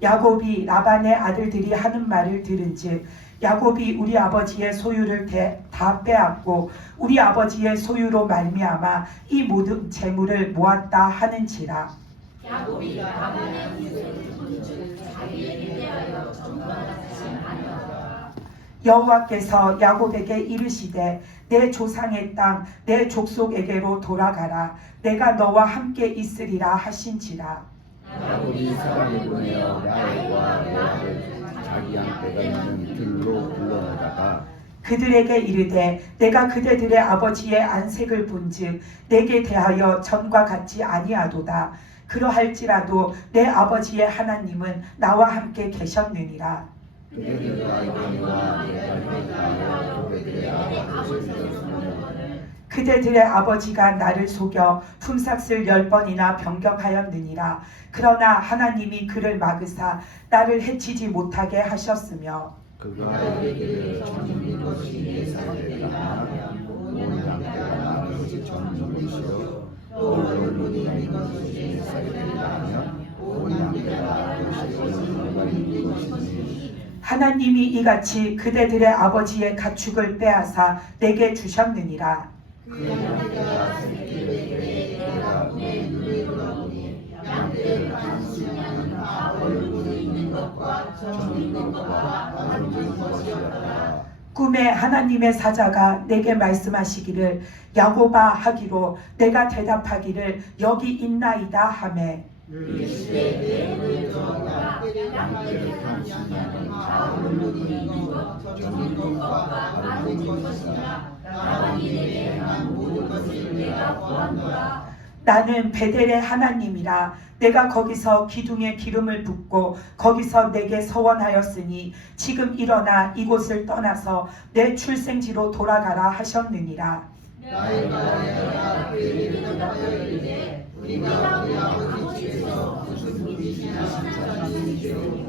야곱이 라반의 아들들이 하는 말을 들은즉 야곱이 우리 아버지의 소유를 다 빼앗고 우리 아버지의 소유로 말미암아 이 모든 재물을 모았다 하는지라. 야곱이 라반의 후손을 본즉 자기에게 대하여 전과하지 아니하더라. 여호와께서 야곱에게 이르시되 내 조상의 땅 내 족속에게로 돌아가라. 내가 너와 함께 있으리라 하신지라. 야곱이 사람을 보내어 라헬과 레아를 자기 양떼가 있는 들로 불러내다가 그들에게 이르되 내가 그대들의 아버지의 안색을 본즉 내게 대하여 전과 같지 아니하도다. 그러할지라도 내 아버지의 하나님은 나와 함께 계셨느니라. 그들과 이방인과 레아를 따라 그들의 아버지를 죽였으므로 그대들의 아버지가 나를 속여 품삯을 10번이나 변경하였느니라. 그러나 하나님이 그를 막으사 나를 해치지 못하게 하셨으며 그가 이르기를 전인 것이 내 살되리라 하면 온 양떼가 아버지 전인 것이요 또 얼룩이 것이 내 살되리라 하면 온 양떼가 아버지 전인 것이니 하나님이 이같이 그대들의 아버지의 가축을 빼앗아 내게 주셨느니라. 그 양떼가 새끼를 내가 문에 눈에 들어보니 양떼를 단순하는 얼룩이 있는 것과 전인 것과 다른 것이었더라. 꿈에 하나님의 사자가 내게 말씀하시기를 야곱아 하기로 내가 대답하기를 여기 있나이다 하매 이르시되 내 눈을 들어보라 양떼를 단순하는 얼룩이 있는 것 전인 것과 다른 것이니라. 라반이 내게 행한 모든 것을 내가 보았노라. 나는 베델의 하나님이라. 내가 거기서 기둥에 기름을 붓고 거기서 내게 서원하였으니 지금 일어나 이곳을 떠나서 내 출생지로 돌아가라 하셨느니라. 라헬과 레아가 그에게 대답하여 이르되 우리가 우리 아버지 집에서 무슨 일이 하시는지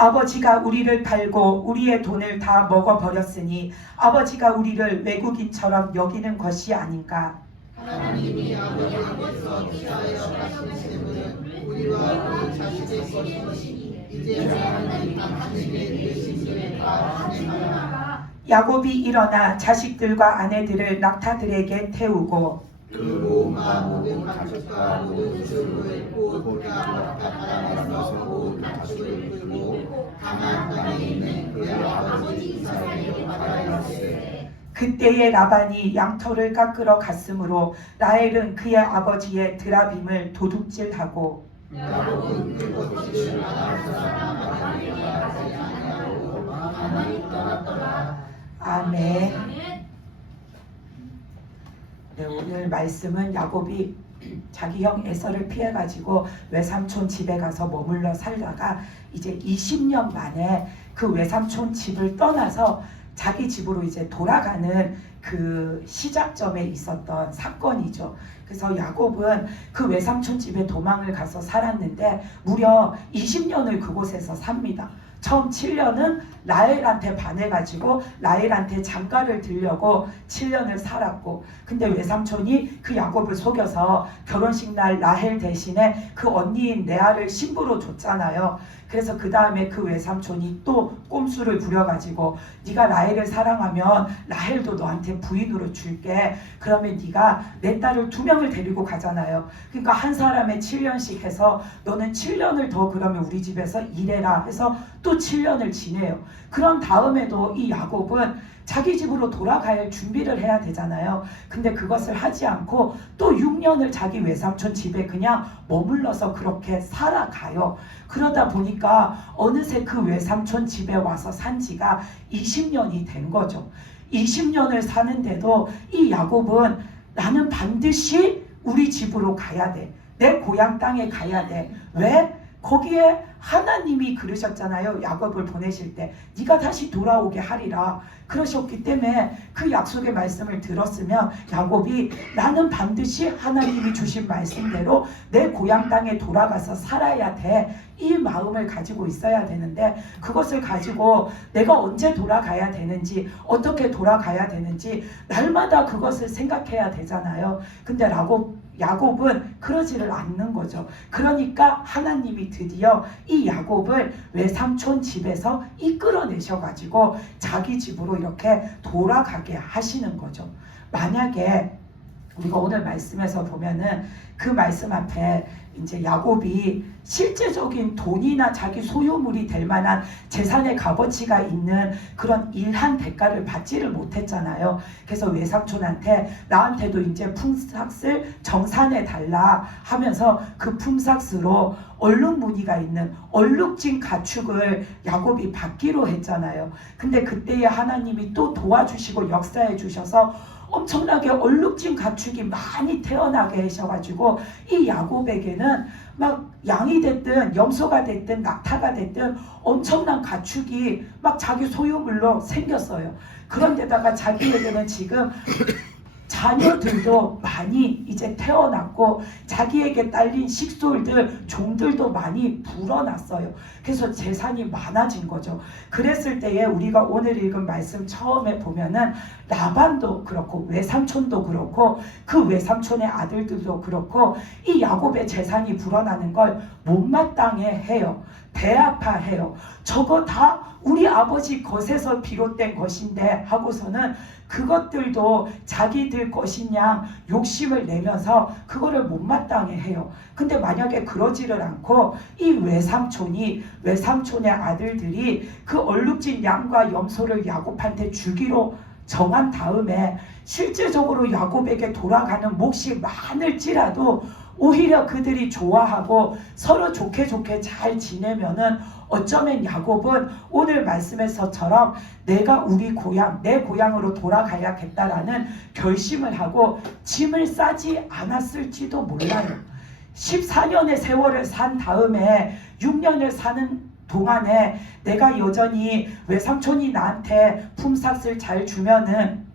아버지가 우리를 팔고 우리의 돈을 다 먹어버렸으니 아버지가 우리를 외국인처럼 여기는 것이 아닌가. 하나님이 아버지께서 기하여 하신 재물은 우리와 우리 자식의 것이니 이제 하나님 당신에게 내신 일에 다 진행하라. 야곱이 일어나 자식들과 아내들을 낙타들에게 태우고 그 모음과 모든 가축과 모든 수를 곧 바다에서 모든 가축을 끌고 가나안 땅에 있는 그의 아버지 이삭에게 말하였으되 그때에 라반이 양털을 깎으러 갔으므로 라헬은 그의 아버지의 드라빔을 도둑질하고 야곱은 그것을 아람 사람 라반에게 가지 아니하고 가만히 떠났더라. 아멘. 네, 오늘 말씀은 야곱이 자기 형 에서를 피해가지고 외삼촌 집에 가서 머물러 살다가 이제 20년 만에 그 외삼촌 집을 떠나서 자기 집으로 이제 돌아가는 그 시작점에 있었던 사건이죠. 그래서 야곱은 그 외삼촌 집에 도망을 가서 살았는데 무려 20년을 그곳에서 삽니다. 처음 7년은 라헬한테 반해가지고 라헬한테 장가를 들려고 7년을 살았고, 근데 외삼촌이 그 야곱을 속여서 결혼식 날 라헬 대신에 그 언니인 레아를 신부로 줬잖아요. 그래서 그 다음에 그 외삼촌이 또 꼼수를 부려가지고 네가 라헬을 사랑하면 라헬도 너한테 부인으로 줄게. 그러면 네가 내 딸을 2명을 데리고 가잖아요. 그러니까 한 사람에 7년씩 해서 너는 7년을 더 그러면 우리 집에서 일해라 해서 또 7년을 지내요. 그런 다음에도 이 야곱은 자기 집으로 돌아갈 준비를 해야 되잖아요. 근데 그것을 하지 않고 또 6년을 자기 외삼촌 집에 그냥 머물러서 그렇게 살아가요. 그러다 보니까 어느새 그 외삼촌 집에 와서 산 지가 20년이 된 거죠. 20년을 사는데도 이 야곱은 나는 반드시 우리 집으로 가야 돼. 내 고향 땅에 가야 돼. 왜? 거기에 하나님이 그러셨잖아요. 야곱을 보내실 때 네가 다시 돌아오게 하리라 그러셨기 때문에 그 약속의 말씀을 들었으면 야곱이 나는 반드시 하나님이 주신 말씀대로 내 고향 땅에 돌아가서 살아야 돼. 이 마음을 가지고 있어야 되는데 그것을 가지고 내가 언제 돌아가야 되는지 어떻게 돌아가야 되는지 날마다 그것을 생각해야 되잖아요. 근데 야곱은 그러지를 않는 거죠. 그러니까 하나님이 드디어 이 야곱을 외삼촌 집에서 이끌어내셔가지고 자기 집으로 이렇게 돌아가게 하시는 거죠. 만약에 우리가 오늘 말씀에서 보면은 그 말씀 앞에 이제 야곱이 실제적인 돈이나 자기 소유물이 될 만한 재산의 값어치가 있는 그런 일한 대가를 받지를 못했잖아요. 그래서 외삼촌한테 나한테도 이제 품삯을 정산해 달라 하면서 그 품삯으로 얼룩 무늬가 있는 얼룩진 가축을 야곱이 받기로 했잖아요. 근데 그때에 하나님이 또 도와주시고 역사해 주셔서 엄청나게 얼룩진 가축이 많이 태어나게 하셔가지고 이 야곱에게는 막 양이 됐든 염소가 됐든 낙타가 됐든 엄청난 가축이 막 자기 소유물로 생겼어요. 그런데다가 자기에게는 지금 자녀들도 많이 이제 태어났고 자기에게 딸린 식솔들 종들도 많이 불어났어요. 그래서 재산이 많아진 거죠. 그랬을 때에 우리가 오늘 읽은 말씀 처음에 보면은 라반도 그렇고 외삼촌도 그렇고 그 외삼촌의 아들들도 그렇고 이 야곱의 재산이 불어나는 걸 못마땅해 해요. 배 아파해요. 저거 다 우리 아버지 것에서 비롯된 것인데 하고서는 그것들도 자기들 것인 양 욕심을 내면서 그거를 못마땅해 해요. 근데 만약에 그러지를 않고 이 외삼촌의 아들들이 그 얼룩진 양과 염소를 야곱한테 주기로 정한 다음에 실제적으로 야곱에게 돌아가는 몫이 많을지라도 오히려 그들이 좋아하고 서로 좋게 잘 지내면은 어쩌면 야곱은 오늘 말씀에서처럼 내가 우리 고향, 내 고향으로 돌아가야겠다라는 결심을 하고 짐을 싸지 않았을지도 몰라요. 14년의 세월을 산 다음에 6년을 사는 동안에 내가 여전히 외삼촌이 나한테 품삯을 잘 주면은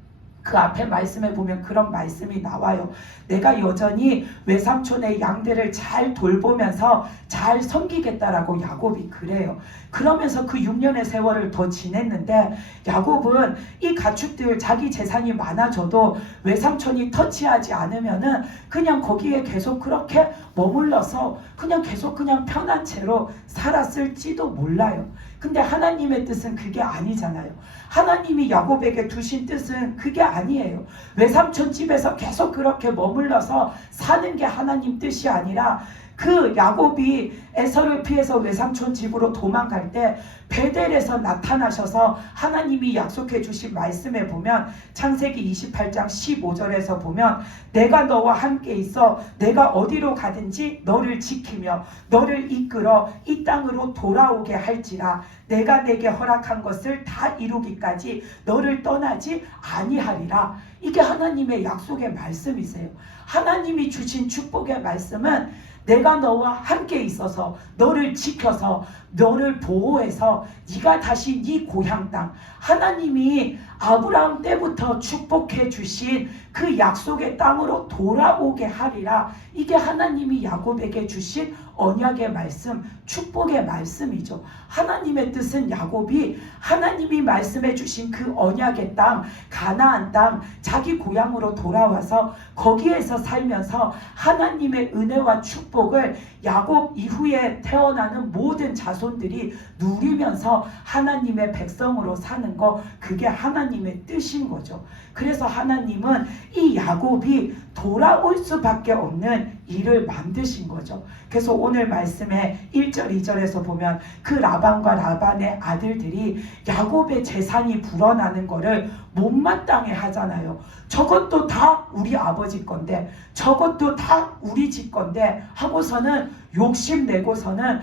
그 앞에 말씀에 보면 그런 말씀이 나와요. 내가 여전히 외삼촌의 양들을 잘 돌보면서 잘 섬기겠다라고 야곱이 그래요. 그러면서 그 6년의 세월을 더 지냈는데 야곱은 이 가축들 자기 재산이 많아져도 외삼촌이 터치하지 않으면은 그냥 거기에 계속 그렇게 머물러서 그냥 계속 그냥 편한 채로 살았을지도 몰라요. 근데 하나님의 뜻은 그게 아니잖아요. 하나님이 야곱에게 두신 뜻은 그게 아니에요. 외삼촌 집에서 계속 그렇게 머물러서 사는 게 하나님 뜻이 아니라 그 야곱이 에서를 피해서 외삼촌 집으로 도망갈 때 베델에서 나타나셔서 하나님이 약속해 주신 말씀에 보면 창세기 28장 15절에서 보면 내가 너와 함께 있어 내가 어디로 가든지 너를 지키며 너를 이끌어 이 땅으로 돌아오게 할지라 내가 내게 허락한 것을 다 이루기까지 너를 떠나지 아니하리라. 이게 하나님의 약속의 말씀이세요. 하나님이 주신 축복의 말씀은 내가 너와 함께 있어서 너를 지켜서 너를 보호해서 네가 다시 네 고향 땅 하나님이 아브라함 때부터 축복해 주신 그 약속의 땅으로 돌아오게 하리라. 이게 하나님이 야곱에게 주신 언약의 말씀, 축복의 말씀이죠. 하나님의 뜻은 야곱이 하나님이 말씀해 주신 그 언약의 땅, 가나안 땅, 자기 고향으로 돌아와서 거기에서 살면서 하나님의 은혜와 축복을 야곱 이후에 태어나는 모든 자손들이 누리면서 하나님의 백성으로 사는 거, 그게 하나님의 뜻인 거죠. 그래서 하나님은 이 야곱이 돌아올 수밖에 없는 일을 만드신 거죠. 그래서 오늘 말씀에 1절 2절에서 보면 그 라반과 라반의 아들들이 야곱의 재산이 불어나는 거를 못마땅해 하잖아요. 저것도 다 우리 아버지 건데 저것도 다 우리 집 건데 하고서는 욕심내고서는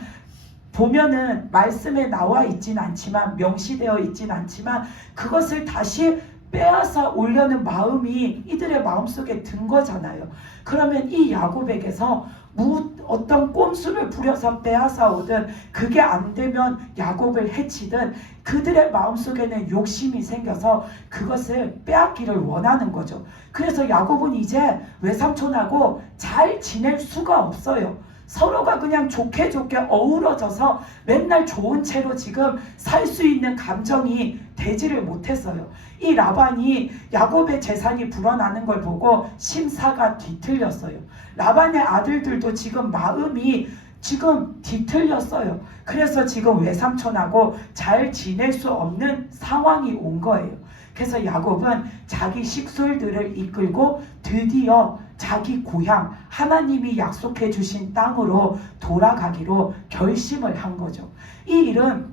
보면은 말씀에 나와 있진 않지만 명시되어 있진 않지만 그것을 다시 빼앗아 오려는 마음이 이들의 마음속에 든 거잖아요. 그러면 이 야곱에게서 어떤 꼼수를 부려서 빼앗아 오든 그게 안 되면 야곱을 해치든 그들의 마음속에는 욕심이 생겨서 그것을 빼앗기를 원하는 거죠. 그래서 야곱은 이제 외삼촌하고 잘 지낼 수가 없어요. 서로가 그냥 좋게 어우러져서 맨날 좋은 채로 지금 살 수 있는 감정이 되지를 못했어요. 이 라반이 야곱의 재산이 불어나는 걸 보고 심사가 뒤틀렸어요. 라반의 아들들도 지금 마음이 지금 뒤틀렸어요. 그래서 지금 외삼촌하고 잘 지낼 수 없는 상황이 온 거예요. 그래서 야곱은 자기 식솔들을 이끌고 드디어 자기 고향 하나님이 약속해 주신 땅으로 돌아가기로 결심을 한 거죠. 이 일은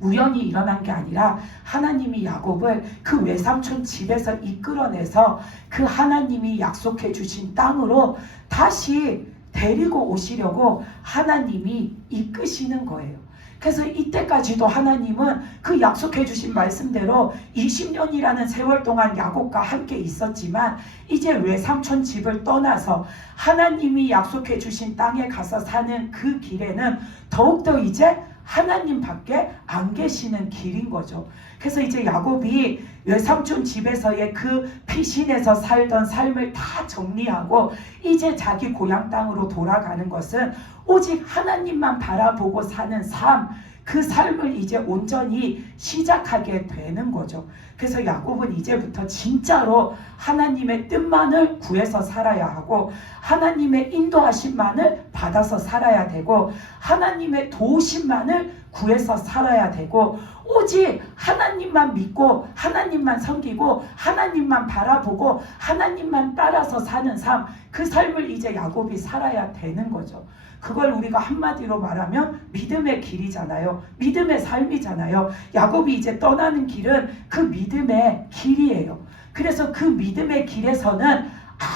우연히 일어난 게 아니라 하나님이 야곱을 그 외삼촌 집에서 이끌어내서 그 하나님이 약속해 주신 땅으로 다시 데리고 오시려고 하나님이 이끄시는 거예요. 그래서 이때까지도 하나님은 그 약속해 주신 말씀대로 20년이라는 세월 동안 야곱과 함께 있었지만 이제 외삼촌 집을 떠나서 하나님이 약속해 주신 땅에 가서 사는 그 길에는 더욱더 이제 하나님밖에 안 계시는 길인 거죠. 그래서 이제 야곱이 외삼촌 집에서의 그 피신에서 살던 삶을 다 정리하고 이제 자기 고향 땅으로 돌아가는 것은 오직 하나님만 바라보고 사는 삶, 그 삶을 이제 온전히 시작하게 되는 거죠. 그래서 야곱은 이제부터 진짜로 하나님의 뜻만을 구해서 살아야 하고 하나님의 인도하심만을 받아서 살아야 되고 하나님의 도우심만을 구해서 살아야 되고 오직 하나님만 믿고 하나님만 섬기고 하나님만 바라보고 하나님만 따라서 사는 삶, 그 삶을 이제 야곱이 살아야 되는 거죠. 그걸 우리가 한마디로 말하면 믿음의 길이잖아요. 믿음의 삶이잖아요. 야곱이 이제 떠나는 길은 그 믿음의 길이에요. 그래서 그 믿음의 길에서는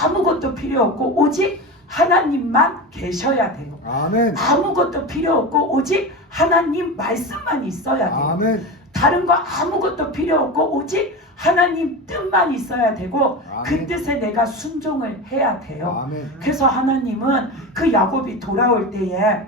아무것도 필요 없고 오직 하나님만 계셔야 돼요. 아멘. 아무것도 필요 없고 오직 하나님 말씀만 있어야 돼요. 아멘. 다른 거 아무것도 필요 없고 오직 하나님 뜻만 있어야 되고 아멘. 그 뜻에 내가 순종을 해야 돼요. 아멘. 그래서 하나님은 그 야곱이 돌아올 때에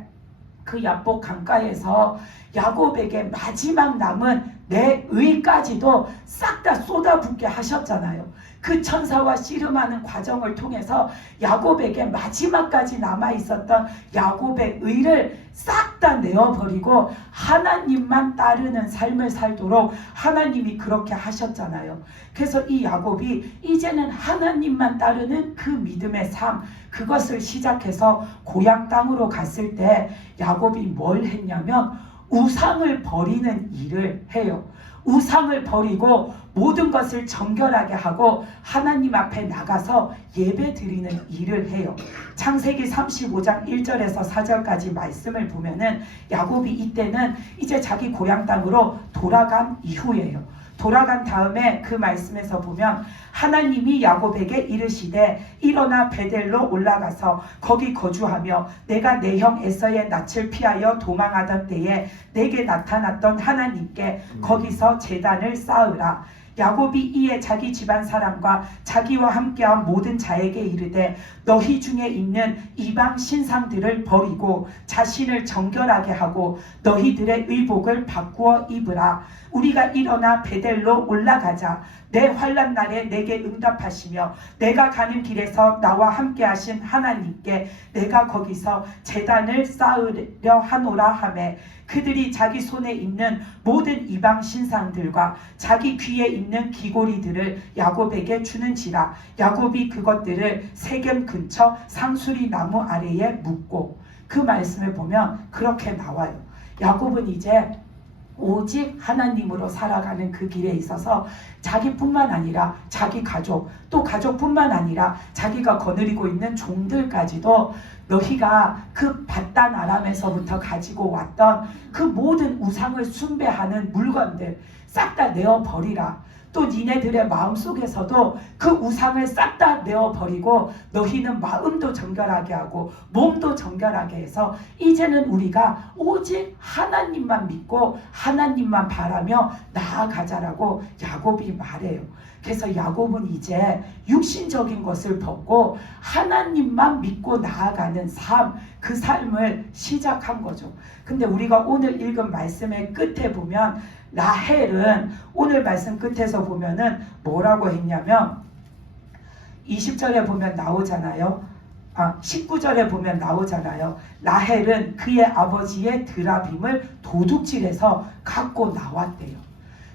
그 야복 강가에서 야곱에게 마지막 남은 내 의까지도 싹 다 쏟아붓게 하셨잖아요. 그 천사와 씨름하는 과정을 통해서 야곱에게 마지막까지 남아있었던 야곱의 의를 싹 다 내어버리고 하나님만 따르는 삶을 살도록 하나님이 그렇게 하셨잖아요. 그래서 이 야곱이 이제는 하나님만 따르는 그 믿음의 삶, 그것을 시작해서 고향 땅으로 갔을 때 야곱이 뭘 했냐면 우상을 버리는 일을 해요. 우상을 버리고 모든 것을 정결하게 하고 하나님 앞에 나가서 예배 드리는 일을 해요. 창세기 35장 1절에서 4절까지 말씀을 보면은 야곱이 이때는 이제 자기 고향 땅으로 돌아간 이후예요. 돌아간 다음에 그 말씀에서 보면 하나님이 야곱에게 이르시되 일어나 베델로 올라가서 거기 거주하며 내가 내 형 에서의 낯을 피하여 도망하던 때에 내게 나타났던 하나님께 거기서 제단을 쌓으라. 야곱이 이에 자기 집안 사람과 자기와 함께한 모든 자에게 이르되 너희 중에 있는 이방 신상들을 버리고 자신을 정결하게 하고 너희들의 의복을 바꾸어 입으라. 우리가 일어나 베델로 올라가자. 내 환난 날에 내게 응답하시며 내가 가는 길에서 나와 함께 하신 하나님께 내가 거기서 제단을 쌓으려 하노라 하매 그들이 자기 손에 있는 모든 이방 신상들과 자기 귀에 있는 귀고리들을 야곱에게 주는지라. 야곱이 그것들을 세겜 근처 상수리 나무 아래에 묻고, 그 말씀을 보면 그렇게 나와요. 야곱은 이제 오직 하나님으로 살아가는 그 길에 있어서 자기뿐만 아니라 자기 가족, 또 가족뿐만 아니라 자기가 거느리고 있는 종들까지도 너희가 그 밧단 아람에서부터 가지고 왔던 그 모든 우상을 숭배하는 물건들 싹 다 내어버리라. 또 니네들의 마음속에서도 그 우상을 싹 다 내어버리고 너희는 마음도 정결하게 하고 몸도 정결하게 해서 이제는 우리가 오직 하나님만 믿고 하나님만 바라며 나아가자라고 야곱이 말해요. 그래서 야곱은 이제 육신적인 것을 벗고 하나님만 믿고 나아가는 삶, 그 삶을 시작한 거죠. 근데 우리가 오늘 읽은 말씀의 끝에 보면 라헬은 오늘 말씀 끝에서 보면은 뭐라고 했냐면 20절에 보면 나오잖아요. 19절에 보면 나오잖아요. 라헬은 그의 아버지의 드라빔을 도둑질해서 갖고 나왔대요.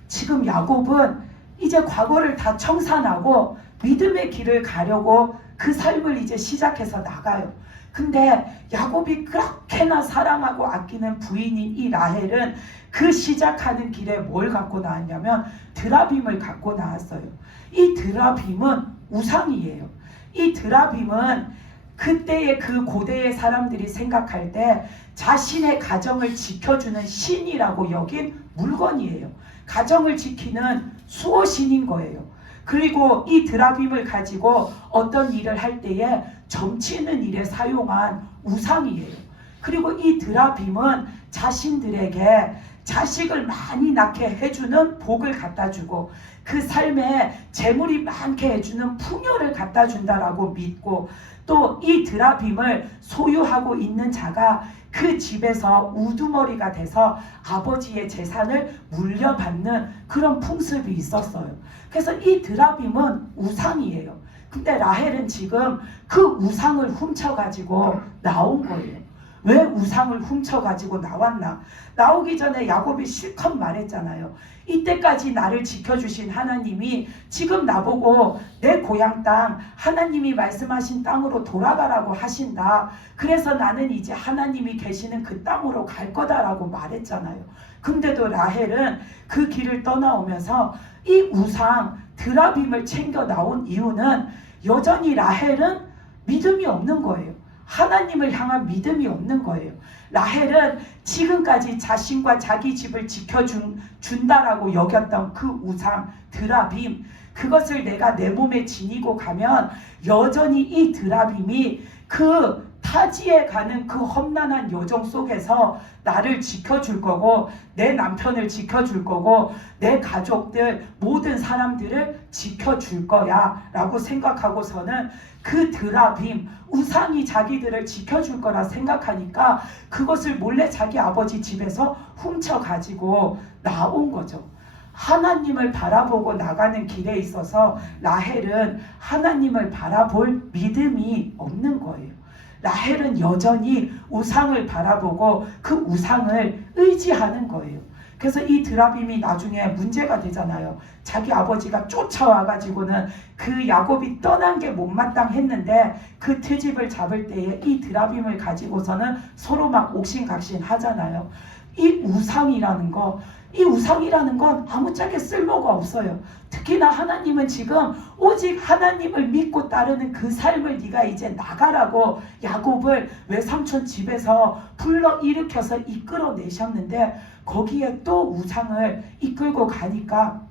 지금 야곱은 이제 과거를 다 청산하고 믿음의 길을 가려고 그 삶을 이제 시작해서 나가요. 근데 야곱이 그렇게나 사랑하고 아끼는 부인인 이 라헬은 그 시작하는 길에 뭘 갖고 나왔냐면 드라빔을 갖고 나왔어요. 이 드라빔은 우상이에요. 이 드라빔은 그때의 그 고대의 사람들이 생각할 때 자신의 가정을 지켜주는 신이라고 여긴 물건이에요. 가정을 지키는 수호신인 거예요. 그리고 이 드라빔을 가지고 어떤 일을 할 때에 점치는 일에 사용한 우상이에요. 그리고 이 드라빔은 자신들에게 자식을 많이 낳게 해주는 복을 갖다 주고 그 삶에 재물이 많게 해주는 풍요를 갖다 준다라고 믿고 또 이 드라빔을 소유하고 있는 자가 그 집에서 우두머리가 돼서 아버지의 재산을 물려받는 그런 풍습이 있었어요. 그래서 이 드라빔은 우상이에요. 근데 라헬은 지금 그 우상을 훔쳐가지고 나온 거예요. 왜 우상을 훔쳐가지고 나왔나? 나오기 전에 야곱이 실컷 말했잖아요. 이때까지 나를 지켜주신 하나님이 지금 나보고 내 고향 땅 하나님이 말씀하신 땅으로 돌아가라고 하신다. 그래서 나는 이제 하나님이 계시는 그 땅으로 갈 거다라고 말했잖아요. 근데도 라헬은 그 길을 떠나오면서 이 우상 드라빔을 챙겨 나온 이유는 여전히 라헬은 믿음이 없는 거예요. 하나님을 향한 믿음이 없는 거예요. 라헬은 지금까지 자신과 자기 집을 지켜준다라고 여겼던 그 우상 드라빔, 그것을 내가 내 몸에 지니고 가면 여전히 이 드라빔이 그 타지에 가는 그 험난한 여정 속에서 나를 지켜줄 거고 내 남편을 지켜줄 거고 내 가족들 모든 사람들을 지켜줄 거야 라고 생각하고서는 그 드라빔 우상이 자기들을 지켜줄 거라 생각하니까 그것을 몰래 자기 아버지 집에서 훔쳐가지고 나온 거죠. 하나님을 바라보고 나가는 길에 있어서 라헬은 하나님을 바라볼 믿음이 없는 거예요. 라헬은 여전히 우상을 바라보고 그 우상을 의지하는 거예요. 그래서 이 드라빔이 나중에 문제가 되잖아요. 자기 아버지가 쫓아와가지고는 그 야곱이 떠난 게 못마땅했는데 그 트집을 잡을 때에 이 드라빔을 가지고서는 서로 막 옥신각신 하잖아요. 이 우상이라는 건 아무짝에 쓸모가 없어요. 특히나 하나님은 지금 오직 하나님을 믿고 따르는 그 삶을 네가 이제 나가라고 야곱을 외삼촌 집에서 불러 일으켜서 이끌어내셨는데 거기에 또 우상을 이끌고 가니까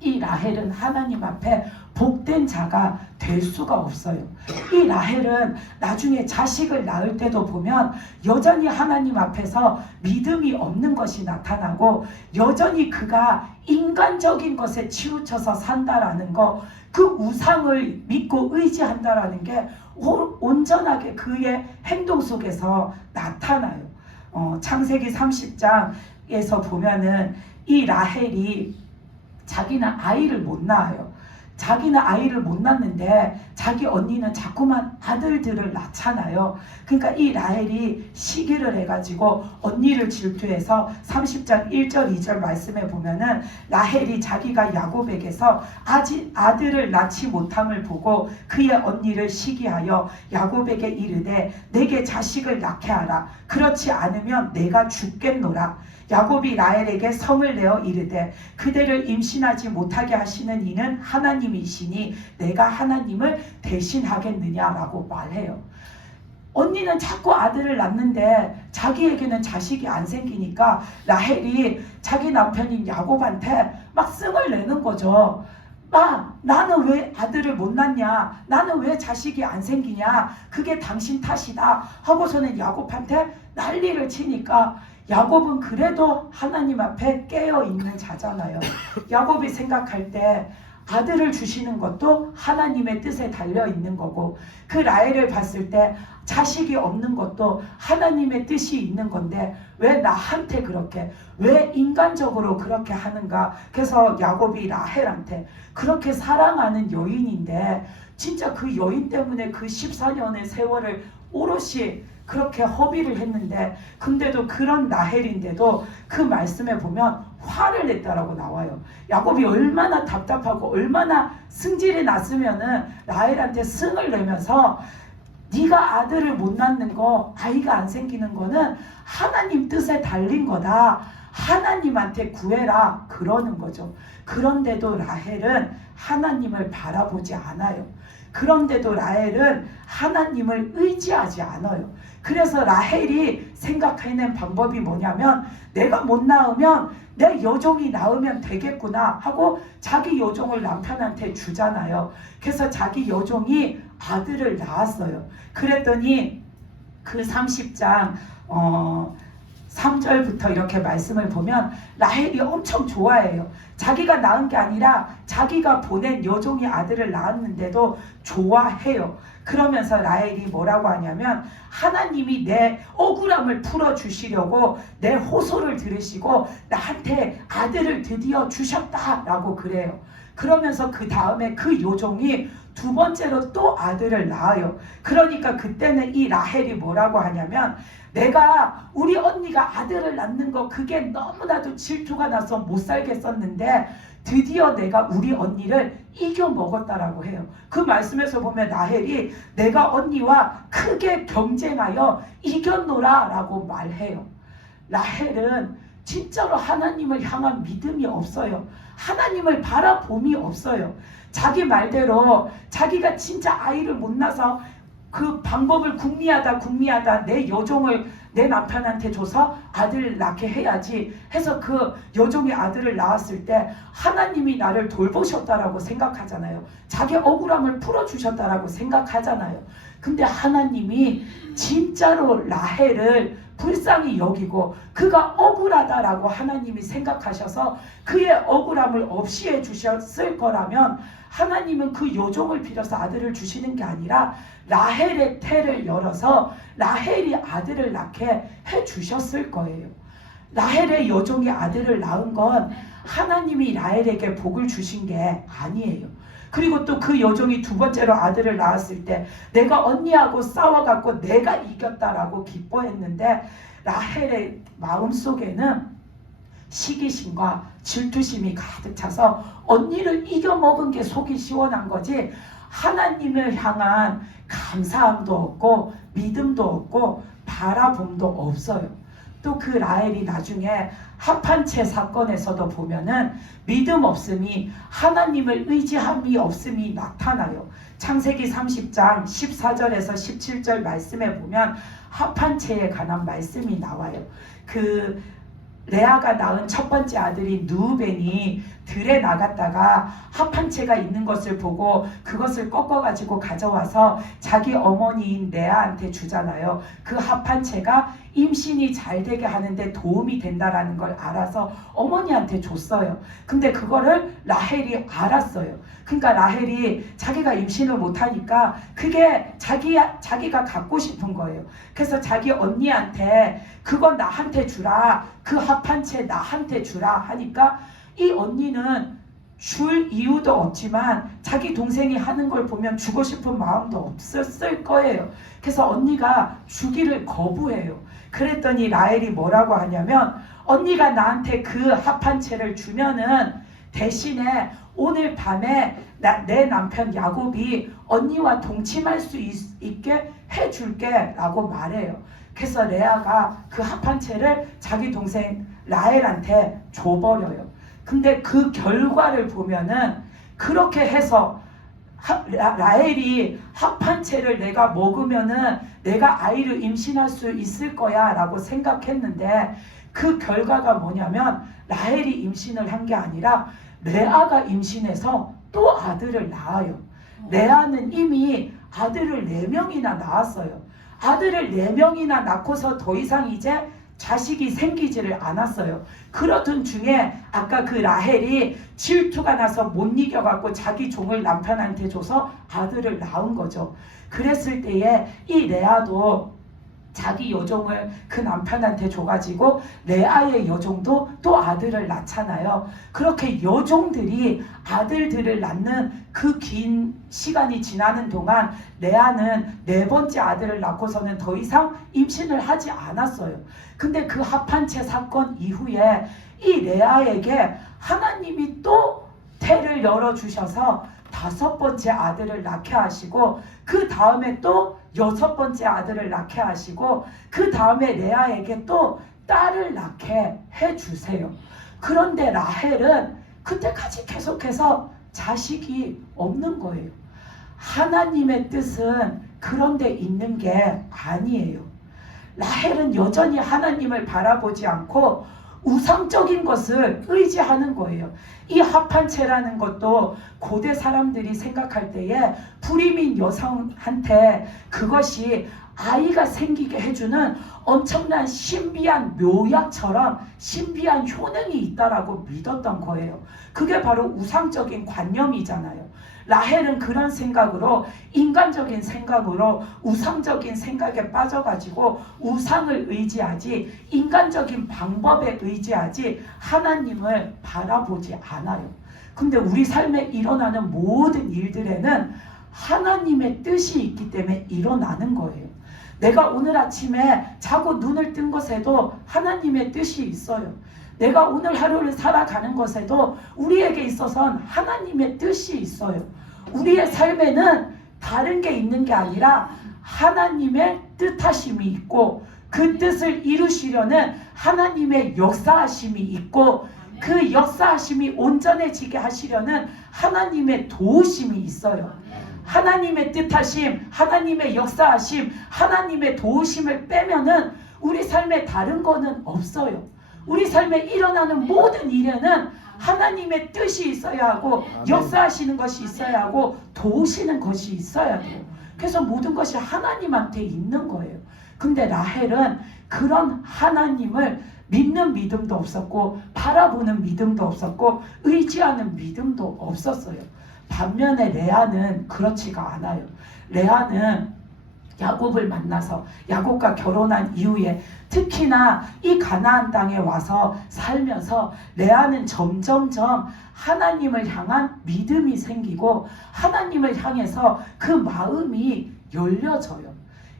이 라헬은 하나님 앞에 복된 자가 될 수가 없어요. 이 라헬은 나중에 자식을 낳을 때도 보면 여전히 하나님 앞에서 믿음이 없는 것이 나타나고 여전히 그가 인간적인 것에 치우쳐서 산다라는 거, 그 우상을 믿고 의지한다라는 게 온전하게 그의 행동 속에서 나타나요. 창세기 30장에서 보면은 이 라헬이 자기는 아이를 못 낳아요. 자기는 아이를 못 낳는데 자기 언니는 자꾸만 아들들을 낳잖아요. 그러니까 이 라헬이 시기를 해가지고 언니를 질투해서 30장 1절 2절 말씀에 보면은 라헬이 자기가 야곱에게서 아직 아들을 낳지 못함을 보고 그의 언니를 시기하여 야곱에게 이르되 내게 자식을 낳게 하라. 그렇지 않으면 내가 죽겠노라. 야곱이 라헬에게 성을 내어 이르되 그대를 임신하지 못하게 하시는 이는 하나님이시니 내가 하나님을 대신하겠느냐라고 말해요. 언니는 자꾸 아들을 낳는데 자기에게는 자식이 안 생기니까 라헬이 자기 남편인 야곱한테 막 승을 내는 거죠. 나는 왜 아들을 못 낳냐? 나는 왜 자식이 안 생기냐? 그게 당신 탓이다 하고서는 야곱한테 난리를 치니까 야곱은 그래도 하나님 앞에 깨어있는 자잖아요. 야곱이 생각할 때 아들을 주시는 것도 하나님의 뜻에 달려있는 거고 그 라헬을 봤을 때 자식이 없는 것도 하나님의 뜻이 있는 건데 왜 나한테 그렇게, 왜 인간적으로 그렇게 하는가. 그래서 야곱이 라헬한테 그렇게 사랑하는 여인인데 진짜 그 여인 때문에 그 14년의 세월을 오롯이 그렇게 허비를 했는데, 근데도 그런 라헬인데도 그 말씀에 보면 화를 냈다라고 나와요. 야곱이 얼마나 답답하고 얼마나 승질이 났으면은 라헬한테 승을 내면서 네가 아들을 못 낳는 거, 아이가 안 생기는 거는 하나님 뜻에 달린 거다. 하나님한테 구해라. 그러는 거죠. 그런데도 라헬은 하나님을 바라보지 않아요. 그런데도 라헬은 하나님을 의지하지 않아요. 그래서 라헬이 생각해낸 방법이 뭐냐면 내가 못 낳으면 내 여종이 낳으면 되겠구나 하고 자기 여종을 남편한테 주잖아요. 그래서 자기 여종이 아들을 낳았어요. 그랬더니 그 30장 3절부터 이렇게 말씀을 보면 라헬이 엄청 좋아해요. 자기가 낳은 게 아니라 자기가 보낸 여종이 아들을 낳았는데도 좋아해요. 그러면서 라헬이 뭐라고 하냐면 하나님이 내 억울함을 풀어주시려고 내 호소를 들으시고 나한테 아들을 드디어 주셨다라고 그래요. 그러면서 그 다음에 그 여종이 두 번째로 또 아들을 낳아요. 그러니까 그때는 이 라헬이 뭐라고 하냐면 내가 우리 언니가 아들을 낳는 거 그게 너무나도 질투가 나서 못 살겠었는데 드디어 내가 우리 언니를 이겨 먹었다라고 해요. 그 말씀에서 보면 라헬이 내가 언니와 크게 경쟁하여 이겼노라 라고 말해요. 라헬은 진짜로 하나님을 향한 믿음이 없어요. 하나님을 바라봄이 없어요. 자기 말대로 자기가 진짜 아이를 못 낳아서 그 방법을 궁리하다 내 여종을 내 남편한테 줘서 아들을 낳게 해야지 해서 그 여종이 아들을 낳았을 때 하나님이 나를 돌보셨다라고 생각하잖아요. 자기 억울함을 풀어주셨다라고 생각하잖아요. 근데 하나님이 진짜로 라헬을 불쌍히 여기고 그가 억울하다라고 하나님이 생각하셔서 그의 억울함을 없이 해주셨을 거라면 하나님은 그 여종을 빌어서 아들을 주시는 게 아니라 라헬의 태를 열어서 라헬이 아들을 낳게 해주셨을 거예요. 라헬의 여종이 아들을 낳은 건 하나님이 라헬에게 복을 주신 게 아니에요. 그리고 또 그 여종이 두 번째로 아들을 낳았을 때 내가 언니하고 싸워갖고 내가 이겼다라고 기뻐했는데 라헬의 마음속에는 시기심과 질투심이 가득 차서 언니를 이겨먹은 게 속이 시원한 거지 하나님을 향한 감사함도 없고 믿음도 없고 바라봄도 없어요. 또 그 라헬이 나중에 합한채 사건에서도 보면은 믿음 없음이 하나님을 의지함이 없음이 나타나요. 창세기 30장 14절에서 17절 말씀에 보면 합한채에 관한 말씀이 나와요. 그 레아가 낳은 첫 번째 아들인 누우벤이 들에 나갔다가 합한채가 있는 것을 보고 그것을 꺾어가지고 가져와서 자기 어머니인 레아한테 주잖아요. 그 합한채가 임신이 잘 되게 하는데 도움이 된다라는 걸 알아서 어머니한테 줬어요. 근데 그거를 라헬이 알았어요. 그러니까 라헬이 자기가 임신을 못하니까 그게 자기가 갖고 싶은 거예요. 그래서 자기 언니한테 그건 나한테 주라, 그 합한채 나한테 주라 하니까 이 언니는 줄 이유도 없지만 자기 동생이 하는 걸 보면 주고 싶은 마음도 없었을 거예요. 그래서 언니가 주기를 거부해요. 그랬더니 라헬이 뭐라고 하냐면 언니가 나한테 그 합한채를 주면은 대신에 오늘 밤에 내 남편 야곱이 언니와 동침할 수 있게 해줄게 라고 말해요. 그래서 레아가 그 합한채를 자기 동생 라헬한테 줘버려요. 근데 그 결과를 보면은 그렇게 해서 라헬이 합한채를 내가 먹으면은 내가 아이를 임신할 수 있을 거야 라고 생각했는데 그 결과가 뭐냐면 라헬이 임신을 한 게 아니라 레아가 임신해서 또 아들을 낳아요. 레아는 이미 아들을 4명이나 낳았어요. 아들을 4명이나 낳고서 더 이상 이제 자식이 생기지를 않았어요. 그러던 중에 아까 그 라헬이 질투가 나서 못 이겨갖고 자기 종을 남편한테 줘서 아들을 낳은 거죠. 그랬을 때에 이 레아도 자기 여종을 그 남편한테 줘가지고 레아의 여종도 또 아들을 낳잖아요. 그렇게 여종들이 아들들을 낳는 그 긴 시간이 지나는 동안 레아는 네 번째 아들을 낳고서는 더 이상 임신을 하지 않았어요. 근데 그 합한채 사건 이후에 이 레아에게 하나님이 또 태를 열어주셔서 5번째 아들을 낳게 하시고 그 다음에 또 6번째 아들을 낳게 하시고 그 다음에 레아에게 또 딸을 낳게 해주세요. 그런데 라헬은 그때까지 계속해서 자식이 없는 거예요. 하나님의 뜻은 그런 데 있는 게 아니에요. 라헬은 여전히 하나님을 바라보지 않고 우상적인 것을 의지하는 거예요. 이 합한채라는 것도 고대 사람들이 생각할 때에 불임인 여성한테 그것이 아이가 생기게 해주는 엄청난 신비한 묘약처럼 신비한 효능이 있다라고 믿었던 거예요. 그게 바로 우상적인 관념이잖아요. 라헬은 그런 생각으로 인간적인 생각으로 우상적인 생각에 빠져가지고 우상을 의지하지 인간적인 방법에 의지하지 하나님을 바라보지 않아요. 근데 우리 삶에 일어나는 모든 일들에는 하나님의 뜻이 있기 때문에 일어나는 거예요. 내가 오늘 아침에 자고 눈을 뜬 것에도 하나님의 뜻이 있어요. 내가 오늘 하루를 살아가는 것에도 우리에게 있어서는 하나님의 뜻이 있어요. 우리의 삶에는 다른 게 있는 게 아니라 하나님의 뜻하심이 있고 그 뜻을 이루시려는 하나님의 역사하심이 있고 그 역사하심이 온전해지게 하시려는 하나님의 도우심이 있어요. 하나님의 뜻하심, 하나님의 역사하심, 하나님의 도우심을 빼면은 우리 삶에 다른 거는 없어요. 우리 삶에 일어나는 모든 일에는 하나님의 뜻이 있어야 하고 역사하시는 것이 있어야 하고 도우시는 것이 있어야 돼요. 그래서 모든 것이 하나님한테 있는 거예요. 근데 라헬은 그런 하나님을 믿는 믿음도 없었고 바라보는 믿음도 없었고 의지하는 믿음도 없었어요. 반면에 레아는 그렇지가 않아요. 레아는 야곱을 만나서 야곱과 결혼한 이후에 특히나 이 가나안 땅에 와서 살면서 레아는 점점점 하나님을 향한 믿음이 생기고 하나님을 향해서 그 마음이 열려져요.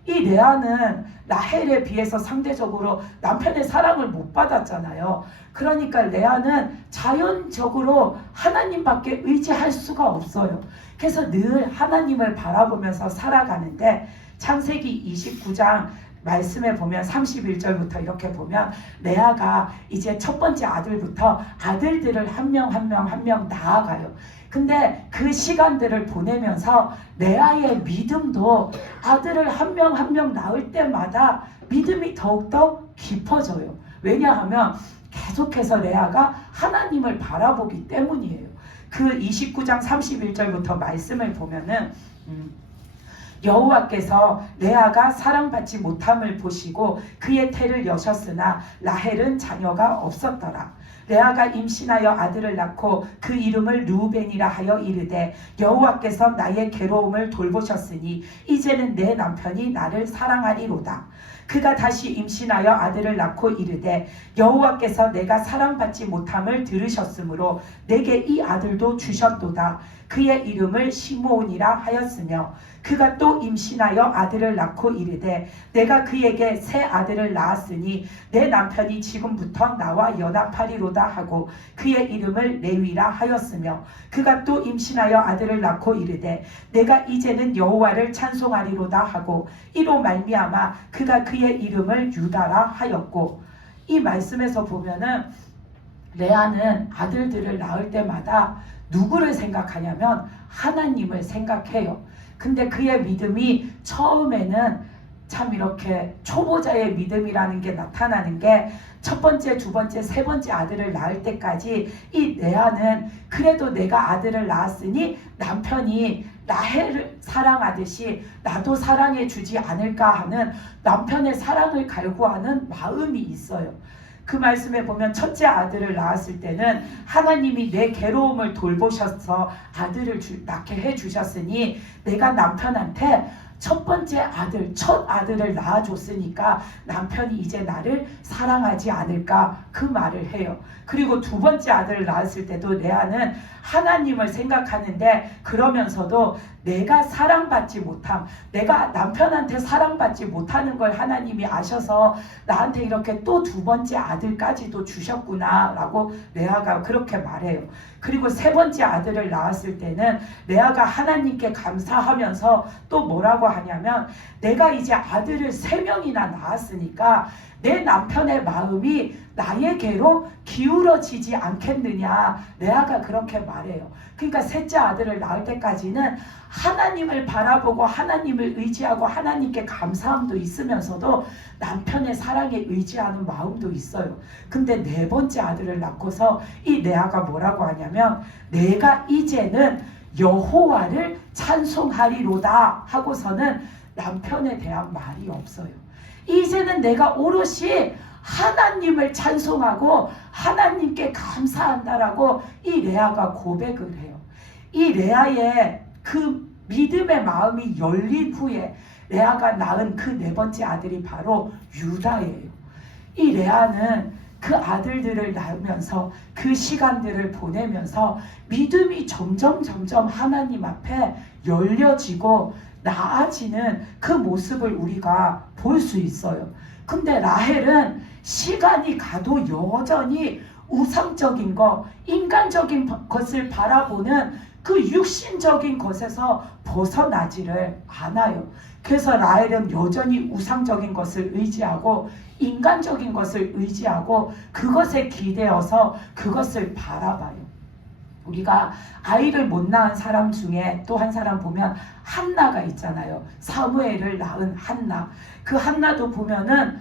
이 레아는 라헬에 비해서 상대적으로 남편의 사랑을 못 받았잖아요. 그러니까 레아는 자연적으로 하나님밖에 의지할 수가 없어요. 그래서 늘 하나님을 바라보면서 살아가는데 창세기 29장 말씀에 보면 31절부터 이렇게 보면 레아가 이제 첫 번째 아들부터 아들들을 한 명 낳아가요. 근데 그 시간들을 보내면서 레아의 믿음도 아들을 한 명 낳을 때마다 믿음이 더욱더 깊어져요. 왜냐하면 계속해서 레아가 하나님을 바라보기 때문이에요. 그 29장 31절부터 말씀을 보면은 여호와께서 레아가 사랑받지 못함을 보시고 그의 태를 여셨으나 라헬은 자녀가 없었더라. 레아가 임신하여 아들을 낳고 그 이름을 르우벤이라 하여 이르되 여호와께서 나의 괴로움을 돌보셨으니 이제는 내 남편이 나를 사랑하리로다. 그가 다시 임신하여 아들을 낳고 이르되 여호와께서 내가 사랑받지 못함을 들으셨으므로 내게 이 아들도 주셨도다. 그의 이름을 시므온이라 하였으며 그가 또 임신하여 아들을 낳고 이르되 내가 그에게 새 아들을 낳았으니 내 남편이 지금부터 나와 연합하리로다 하고 그의 이름을 레위라 하였으며 그가 또 임신하여 아들을 낳고 이르되 내가 이제는 여호와를 찬송하리로다 하고 이로 말미암아 그가 그의 이름을 유다라 하였고. 이 말씀에서 보면은 레아는 아들들을 낳을 때마다 누구를 생각하냐면 하나님을 생각해요. 근데 그의 믿음이 처음에는 참 이렇게 초보자의 믿음이라는 게 나타나는 게 첫 번째, 두 번째, 세 번째 아들을 낳을 때까지 이 레아는 그래도 내가 아들을 낳았으니 남편이 라헬을 사랑하듯이 나도 사랑해 주지 않을까 하는 남편의 사랑을 갈구하는 마음이 있어요. 그 말씀에 보면 첫째 아들을 낳았을 때는 하나님이 내 괴로움을 돌보셔서 아들을 낳게 해주셨으니 내가 남편한테 첫 아들을 낳아줬으니까 남편이 이제 나를 사랑하지 않을까 그 말을 해요. 그리고 두 번째 아들을 낳았을 때도 레아는 하나님을 생각하는데 그러면서도 내가 사랑받지 못함, 내가 남편한테 사랑받지 못하는 걸 하나님이 아셔서 나한테 이렇게 또 두 번째 아들까지도 주셨구나 라고 레아가 그렇게 말해요. 그리고 세 번째 아들을 낳았을 때는 레아가 하나님께 감사하면서 또 뭐라고 하냐면 내가 이제 아들을 3명이나 낳았으니까 내 남편의 마음이 나에게로 기울어지지 않겠느냐, 레아가 그렇게 말해요. 그러니까 셋째 아들을 낳을 때까지는 하나님을 바라보고 하나님을 의지하고 하나님께 감사함도 있으면서도 남편의 사랑에 의지하는 마음도 있어요. 근데 네 번째 아들을 낳고서 이 레아가 뭐라고 하냐면 내가 이제는 여호와를 찬송하리로다 하고서는 남편에 대한 말이 없어요. 이제는 내가 오롯이 하나님을 찬송하고 하나님께 감사한다라고 이 레아가 고백을 해요. 이 레아의 그 믿음의 마음이 열린 후에 레아가 낳은 그 네 번째 아들이 바로 유다예요. 이 레아는 그 아들들을 낳으면서 그 시간들을 보내면서 믿음이 점점 하나님 앞에 열려지고 나아지는 그 모습을 우리가 볼 수 있어요. 근데 라헬은 시간이 가도 여전히 우상적인 것, 인간적인 것을 바라보는 그 육신적인 것에서 벗어나지를 않아요. 그래서 라헬은 여전히 우상적인 것을 의지하고 인간적인 것을 의지하고 그것에 기대어서 그것을 바라봐요. 우리가 아이를 못 낳은 사람 중에 또 한 사람 보면 한나가 있잖아요. 사무엘을 낳은 한나. 그 한나도 보면은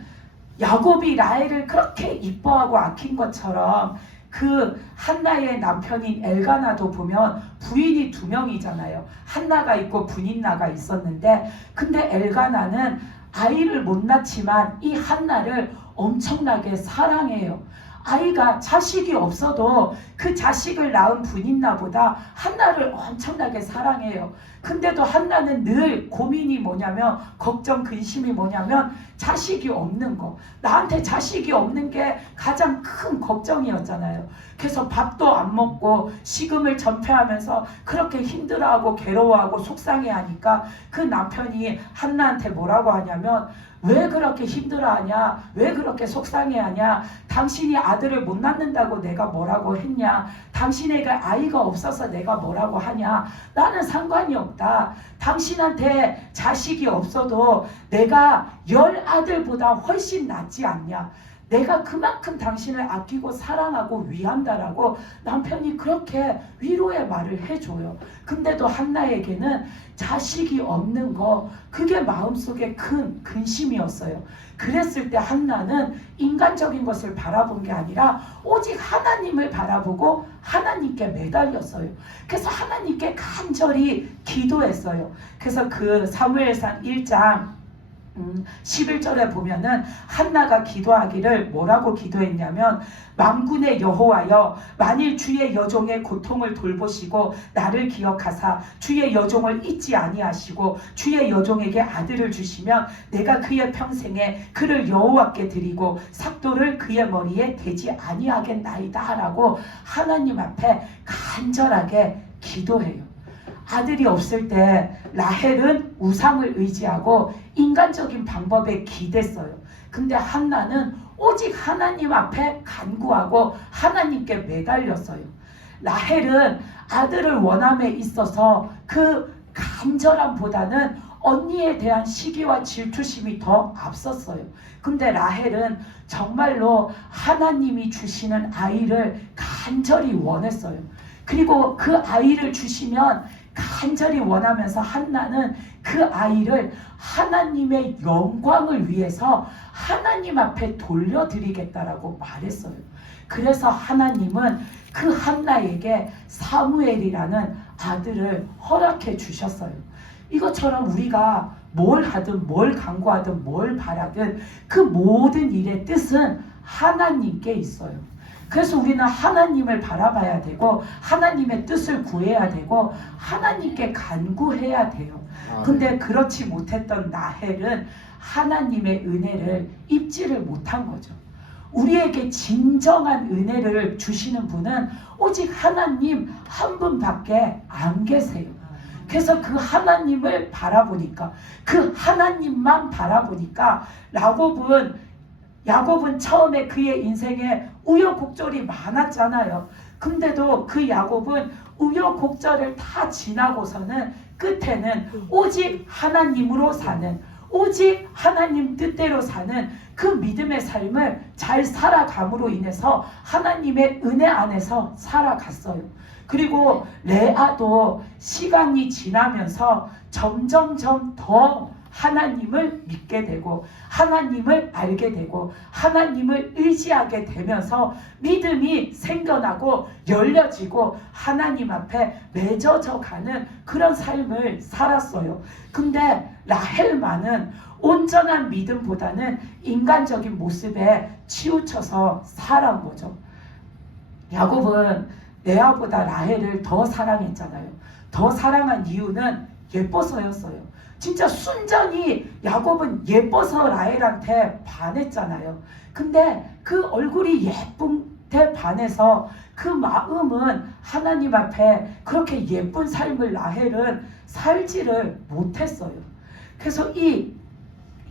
야곱이 라헬을 그렇게 이뻐하고 아낀 것처럼 그 한나의 남편인 엘가나도 보면 부인이 2명이잖아요. 한나가 있고 분인나가 있었는데 근데 엘가나는 아이를 못 낳지만 이 한나를 엄청나게 사랑해요. 아이가 자식이 없어도 그 자식을 낳은 분인나보다 한나를 엄청나게 사랑해요. 근데도 한나는 늘 고민이 뭐냐면 걱정 근심이 뭐냐면 자식이 없는 거. 나한테 자식이 없는 게 가장 큰 걱정이었잖아요. 그래서 밥도 안 먹고 식음을 전폐하면서 그렇게 힘들어하고 괴로워하고 속상해하니까 그 남편이 한나한테 뭐라고 하냐면 왜 그렇게 힘들어하냐? 왜 그렇게 속상해하냐? 당신이 아들을 못 낳는다고 내가 뭐라고 했냐? 당신에게 아이가 없어서 내가 뭐라고 하냐? 나는 상관이 없다. 당신한테 자식이 없어도 내가 10아들보다 훨씬 낫지 않냐? 내가 그만큼 당신을 아끼고 사랑하고 위한다라고 남편이 그렇게 위로의 말을 해줘요. 근데도 한나에게는 자식이 없는 거 그게 마음속에 큰 근심이었어요. 그랬을 때 한나는 인간적인 것을 바라본 게 아니라 오직 하나님을 바라보고 하나님께 매달렸어요. 그래서 하나님께 간절히 기도했어요. 그래서 그 사무엘상 1장 11절에 보면은 한나가 기도하기를 뭐라고 기도했냐면 만군의 여호와여 만일 주의 여종의 고통을 돌보시고 나를 기억하사 주의 여종을 잊지 아니하시고 주의 여종에게 아들을 주시면 내가 그의 평생에 그를 여호와께 드리고 삭도를 그의 머리에 대지 아니하겠나이다 라고 하나님 앞에 간절하게 기도해요. 아들이 없을 때 라헬은 우상을 의지하고 인간적인 방법에 기댔어요. 근데 한나는 오직 하나님 앞에 간구하고 하나님께 매달렸어요. 라헬은 아들을 원함에 있어서 그 간절함보다는 언니에 대한 시기와 질투심이 더 앞섰어요. 근데 라헬은 정말로 하나님이 주시는 아이를 간절히 원했어요. 그리고 그 아이를 주시면 간절히 원하면서 한나는 그 아이를 하나님의 영광을 위해서 하나님 앞에 돌려드리겠다라고 말했어요. 그래서 하나님은 그 한나에게 사무엘이라는 아들을 허락해 주셨어요. 이것처럼 우리가 뭘 하든 뭘 간구하든 뭘 바라든 그 모든 일의 뜻은 하나님께 있어요. 그래서 우리는 하나님을 바라봐야 되고 하나님의 뜻을 구해야 되고 하나님께 간구해야 돼요. 근데 그렇지 못했던 라헬은 하나님의 은혜를 입지를 못한 거죠. 우리에게 진정한 은혜를 주시는 분은 오직 하나님 한 분밖에 안 계세요. 그래서 그 하나님을 바라보니까, 그 하나님만 바라보니까 야곱은 처음에 그의 인생에 우여곡절이 많았잖아요. 근데도 그 야곱은 우여곡절을 다 지나고서는 끝에는 오직 하나님으로 사는, 오직 하나님 뜻대로 사는 그 믿음의 삶을 잘 살아감으로 인해서 하나님의 은혜 안에서 살아갔어요. 그리고 레아도 시간이 지나면서 점점점 더 하나님을 믿게 되고 하나님을 알게 되고 하나님을 의지하게 되면서 믿음이 생겨나고 열려지고 하나님 앞에 맺어져 가는 그런 삶을 살았어요. 근데 라헬만은 온전한 믿음보다는 인간적인 모습에 치우쳐서 살아온 거죠. 야곱은 레아보다 라헬을 더 사랑했잖아요. 더 사랑한 이유는 예뻐서였어요. 진짜 순전히 야곱은 예뻐서 라헬한테 반했잖아요. 근데 그 얼굴이 예쁜 데 반해서 그 마음은 하나님 앞에 그렇게 예쁜 삶을 라헬은 살지를 못했어요. 그래서 이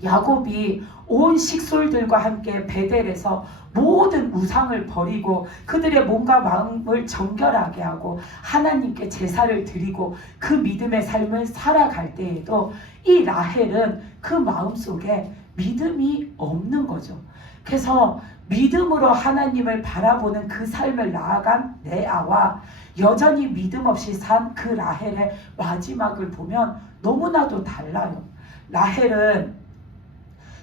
야곱이 온 식솔들과 함께 베델에서 모든 우상을 버리고 그들의 몸과 마음을 정결하게 하고 하나님께 제사를 드리고 그 믿음의 삶을 살아갈 때에도 이 라헬은 그 마음속에 믿음이 없는 거죠. 그래서 믿음으로 하나님을 바라보는 그 삶을 나아간 레아와 여전히 믿음 없이 산 그 라헬의 마지막을 보면 너무나도 달라요. 라헬은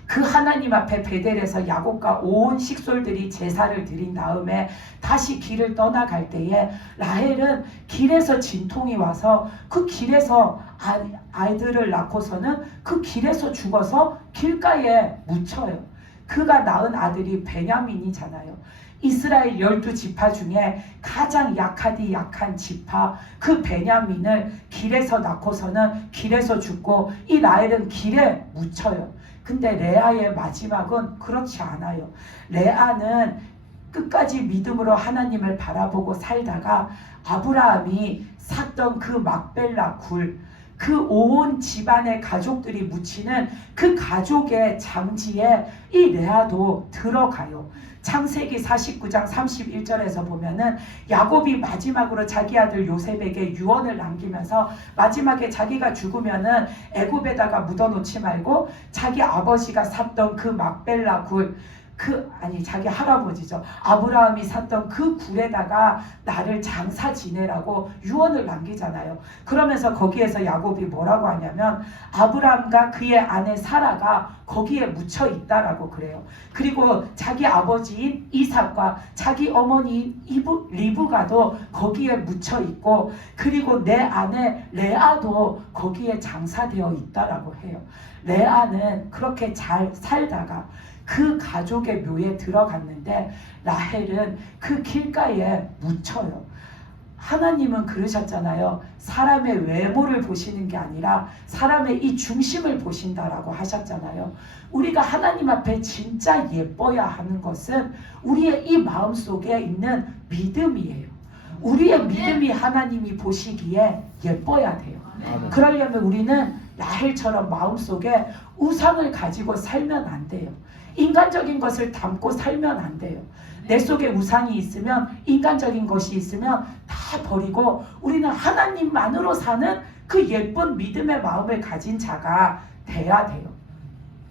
그 하나님 앞에 베델에서 야곱과 온 식솔들이 제사를 드린 다음에 다시 길을 떠나갈 때에 라헬은 길에서 진통이 와서 그 길에서 아이들을 낳고서는 그 길에서 죽어서 길가에 묻혀요. 그가 낳은 아들이 베냐민이잖아요. 이스라엘 12지파 중에 가장 약한 지파 그 베냐민을 길에서 낳고서는 길에서 죽고 이 라헬은 길에 묻혀요. 근데 레아의 마지막은 그렇지 않아요. 레아는 끝까지 믿음으로 하나님을 바라보고 살다가 아브라함이 샀던 그 막벨라 굴, 그 온 집안의 가족들이 묻히는 그 가족의 장지에 이 레아도 들어가요. 창세기 49장 31절에서 보면은 야곱이 마지막으로 자기 아들 요셉에게 유언을 남기면서 마지막에 자기가 죽으면은 애굽에다가 묻어놓지 말고 자기 아버지가 샀던 그 막벨라 굴, 자기 할아버지죠. 아브라함이 샀던 그 굴에다가 나를 장사 지내라고 유언을 남기잖아요. 그러면서 거기에서 야곱이 뭐라고 하냐면 아브라함과 그의 아내 사라가 거기에 묻혀 있다라고 그래요. 그리고 자기 아버지인 이삭과 자기 어머니인 리브가도 거기에 묻혀 있고 그리고 내 아내 레아도 거기에 장사되어 있다라고 해요. 레아는 그렇게 잘 살다가 그 가족의 묘에 들어갔는데 라헬은 그 길가에 묻혀요. 하나님은 그러셨잖아요. 사람의 외모를 보시는 게 아니라 사람의 이 중심을 보신다라고 하셨잖아요. 우리가 하나님 앞에 진짜 예뻐야 하는 것은 우리의 이 마음속에 있는 믿음이에요. 우리의 믿음이 하나님이 보시기에 예뻐야 돼요. 그러려면 우리는 라헬처럼 마음속에 우상을 가지고 살면 안 돼요. 인간적인 것을 담고 살면 안 돼요. 내 속에 우상이 있으면 인간적인 것이 있으면 다 버리고 우리는 하나님만으로 사는 그 예쁜 믿음의 마음을 가진 자가 돼야 돼요.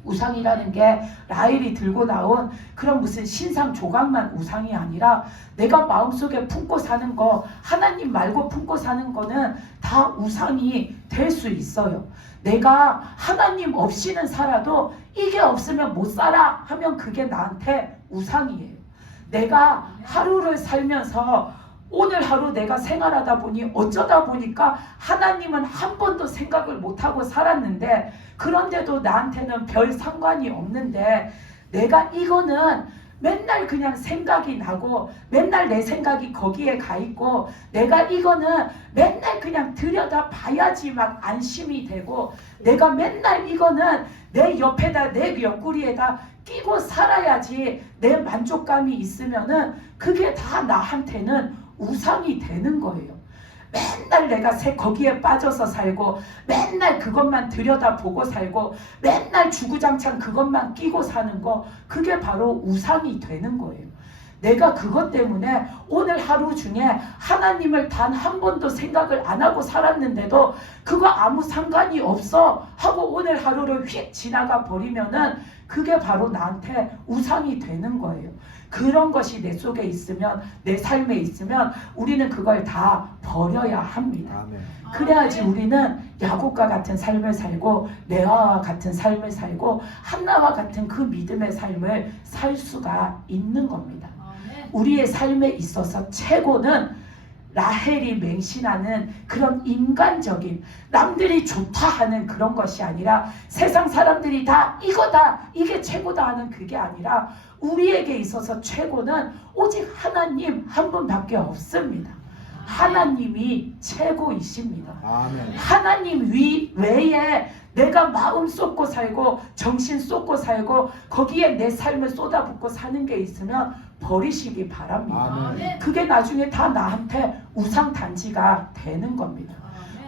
우상이라는 게 라헬이 들고 나온 그런 무슨 신상 조각만 우상이 아니라 내가 마음속에 품고 사는 거 하나님 말고 품고 사는 거는 다 우상이 될 수 있어요. 내가 하나님 없이는 살아도 이게 없으면 못 살아 하면 그게 나한테 우상이에요. 내가 하루를 살면서 오늘 하루 내가 생활하다 보니 어쩌다 보니까 하나님은 한 번도 생각을 못하고 살았는데, 그런데도 나한테는 별 상관이 없는데, 내가 이거는 맨날 그냥 생각이 나고 맨날 내 생각이 거기에 가 있고, 내가 이거는 맨날 그냥 들여다 봐야지 막 안심이 되고, 내가 맨날 이거는 내 옆에다 내 옆구리에다 끼고 살아야지 내 만족감이 있으면은 그게 다 나한테는 우상이 되는 거예요. 맨날 내가 거기에 빠져서 살고, 맨날 그것만 들여다보고 살고, 맨날 주구장창 그것만 끼고 사는 거, 그게 바로 우상이 되는 거예요. 내가 그것 때문에 오늘 하루 중에 하나님을 단 한 번도 생각을 안 하고 살았는데도 그거 아무 상관이 없어 하고 오늘 하루를 휙 지나가 버리면은 그게 바로 나한테 우상이 되는 거예요. 그런 것이 내 속에 있으면, 내 삶에 있으면 우리는 그걸 다 버려야 합니다. 아멘. 그래야지 우리는 야곱과 같은 삶을 살고 레아와 같은 삶을 살고 한나와 같은 그 믿음의 삶을 살 수가 있는 겁니다. 우리의 삶에 있어서 최고는 라헬이 맹신하는 그런 인간적인, 남들이 좋다 하는 그런 것이 아니라, 세상 사람들이 다 이거다, 이게 최고다 하는 그게 아니라, 우리에게 있어서 최고는 오직 하나님 한 분밖에 없습니다. 하나님이 최고이십니다. 아멘. 하나님 외에 내가 마음 쏟고 살고 정신 쏟고 살고 거기에 내 삶을 쏟아붓고 사는 게 있으면 버리시기 바랍니다. 아멘. 그게 나중에 다 나한테 우상단지가 되는 겁니다.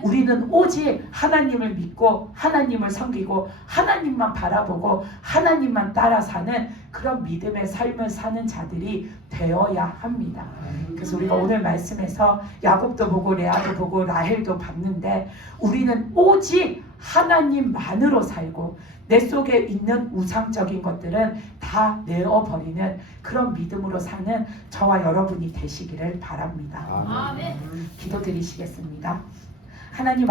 우리는 오직 하나님을 믿고 하나님을 섬기고 하나님만 바라보고 하나님만 따라 사는 그런 믿음의 삶을 사는 자들이 되어야 합니다. 그래서 우리가 오늘 말씀에서 야곱도 보고 레아도 보고 라헬도 봤는데, 우리는 오직 하나님만으로 살고 내 속에 있는 우상적인 것들은 다 내어버리는 그런 믿음으로 사는 저와 여러분이 되시기를 바랍니다. 아멘. 기도드리시겠습니다. 하나님